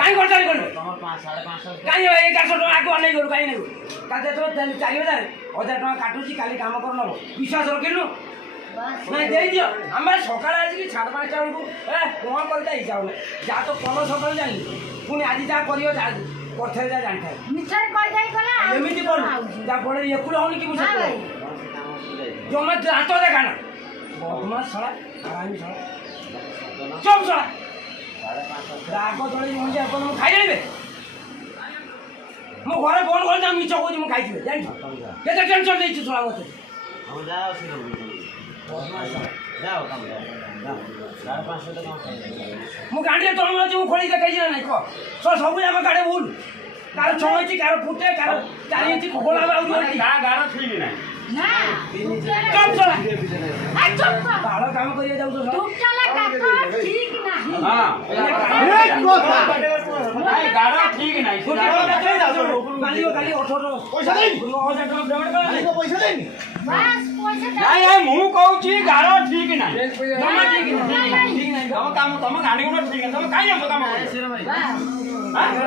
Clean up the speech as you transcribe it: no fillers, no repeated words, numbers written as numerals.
କାଇଁ ଖର୍ଚ୍ଚ କଲୁ କାଇଁ 1100 ଟଙ୍କା ଆକୁ ଅନେଇ ଗଲୁ କାଇଁ ନେବୁ କାଲି ତ 4000 ଟଙ୍କା କାଟୁଛି କାଲି କାମ କର ନବ ବିଶ୍ୱାସ ରଖିଲୁ ନାଇଁ ଦେଇଦିଅ ଆମେ ସକାଳେ ଆସିକି 5:30 ବେଳକୁ କଣ କରିତା ହିସାବ ନାହିଁ ଯାହା ତ କଲ ସକାଳୁ ଜାଣିଲି ପୁଣି ଆଜି ଯାହା କରିବ କରିଥାଏ ଯାହା ଜାଣିଥାଏ ଏମିତି କରୁ ଯାହା ଫଳରେ ଏକୁଳ ହଉନି କି ମୁଁ ଜମା ଦାନ୍ତ ଦେଖା ନା ବଦମାସ ଶଳା ଆରାମୀ ଶଳା ଚୁପ୍ ଶଳା ରାଗ ତଳେ ମଣିଷ ଆପଣ ମୁଁ ଖାଇଦେବେ ମୁଁ ଘରେ ଫୋନ୍ କରିଛି ମିଛ କହୁଛି ମୁଁ ଖାଇଥିବେ ଜାଣିଛୁ କେତେ ଟେନସନ୍ ଦେଇଛୁ ଶଳା ମୋତେ ମୁଁ ଗାଡ଼ିରେ ତଳ ଅଛି ମୁଁ ଖୋଳି ଦେଖାଇଛି ନା ନାଇଁ କହ ସବୁ ଯାକ ଗାଡ଼ି ଭୁଲ କାର 6 ଇଞ୍ଚ କାର ଫୁଟେ କାର 4 ଇଞ୍ଚ ଖୋଳା ଗାଡ଼ ଠିକ ନାହିଁ ବାଳ କାମ କରିବା ଯାଉଛ ଗାଡ଼ ଠିକ ନାହିଁ କାଲି 18 ମୁଁ କହୁଛି ଗାଡ଼ ଠିକ ନାହିଁ ତମ ଗାଡ଼ି ଗୁଣ ଠିକ ନାହିଁ ତମେ କାହିଁ କାମ